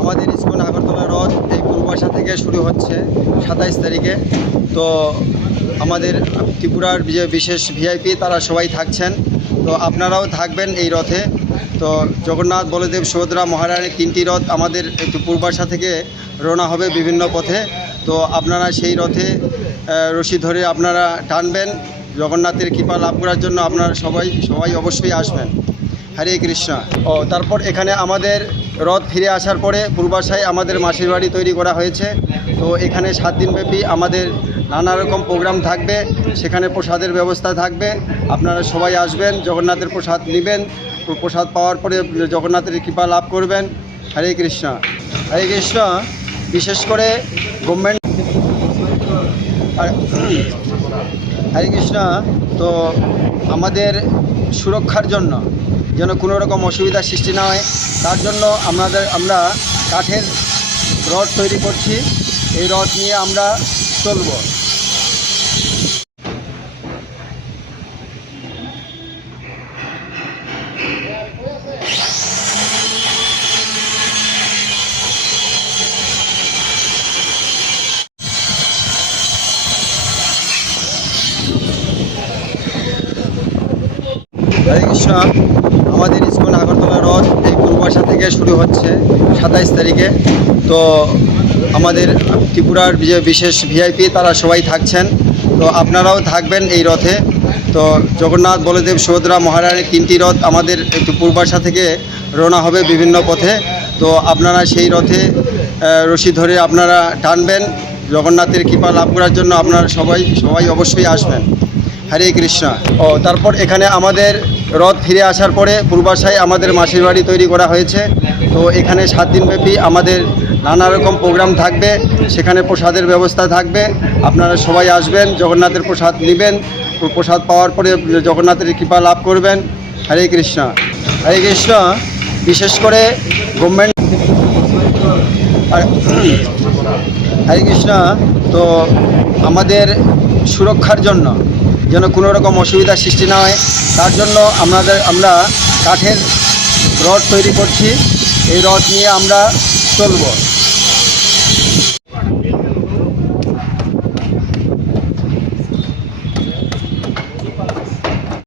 আমাদের ইসকন আগরতলা রথ এই পূর্বাশা থেকে শুরু হচ্ছে 27 তারিখে। তো আমাদের ত্রিপুরার যে বিশেষ ভিআইপি তারা সবাই থাকছেন, তো আপনারাও থাকবেন এই রথে। তো জগন্নাথ, বলদেব, সুভদ্রা, মহারানীর 3টি রথ আমাদের একটু পূর্বাশা থেকে রওনা হবে বিভিন্ন পথে। তো আপনারা সেই রথে রশি ধরে আপনারা টানবেন, জগন্নাথের কৃপা লাভ করার জন্য আপনারা সবাই অবশ্যই আসবেন। হরে কৃষ্ণ। তারপর এখানে আমাদের রথ ফিরে আসার পরে পূর্বাশায় আমাদের মাসির বাড়ি তৈরি করা হয়েছে। তো এখানে 7 দিনব্যাপী আমাদের নানা রকম প্রোগ্রাম থাকবে, সেখানে প্রসাদের ব্যবস্থা থাকবে। আপনারা সবাই আসবেন, জগন্নাথের প্রসাদ নেবেন, প্রসাদ পাওয়ার পরে জগন্নাথের কৃপা লাভ করবেন। হরে কৃষ্ণ। হরে কৃষ্ণ। বিশেষ করে গভর্নমেন্ট হরে কৃষ্ণ। তো আমাদের সুরক্ষার জন্য যেন কোনো রকম অসুবিধার সৃষ্টি না হয়, তার জন্য আমরা কাঠের রড তৈরি করছি। এই রড নিয়ে আমরা চলব। হরে কৃষ্ণ। আমাদের ইসকন আগরতলা রথ এই পূর্বাশা থেকে শুরু হচ্ছে 27 তারিখে। তো আমাদের ত্রিপুরার যে বিশেষ ভিআইপি তারা সবাই থাকছেন, তো আপনারাও থাকবেন এই রথে। তো জগন্নাথ, বলদেব, সুভদ্রা, মহারানীর 3টি রথ আমাদের একটু পূর্বাশা থেকে রওনা হবে বিভিন্ন পথে। তো আপনারা সেই রথে রশি ধরে আপনারা টানবেন, জগন্নাথের কৃপা লাভ করার জন্য আপনারা সবাই অবশ্যই আসবেন। হরে কৃষ্ণ। তারপর এখানে আমাদের রথ ফিরে আসার পরে পূর্বাশায় আমাদের মাসির বাড়ি তৈরি করা হয়েছে। তো এখানে 7 দিনব্যাপী আমাদের নানা রকম প্রোগ্রাম থাকবে, সেখানে প্রসাদের ব্যবস্থা থাকবে। আপনারা সবাই আসবেন, জগন্নাথের প্রসাদ নেবেন, প্রসাদ পাওয়ার পরে জগন্নাথের কৃপা লাভ করবেন। হরে কৃষ্ণ। হরে কৃষ্ণ। বিশেষ করে গভর্নমেন্ট হরে কৃষ্ণ। তো আমাদের সুরক্ষার জন্য যেন কোনো রকম অসুবিধার সৃষ্টি না হয়, তার জন্য আমরা কাঠের রড তৈরি করছি। এই রড নিয়ে আমরা চলব।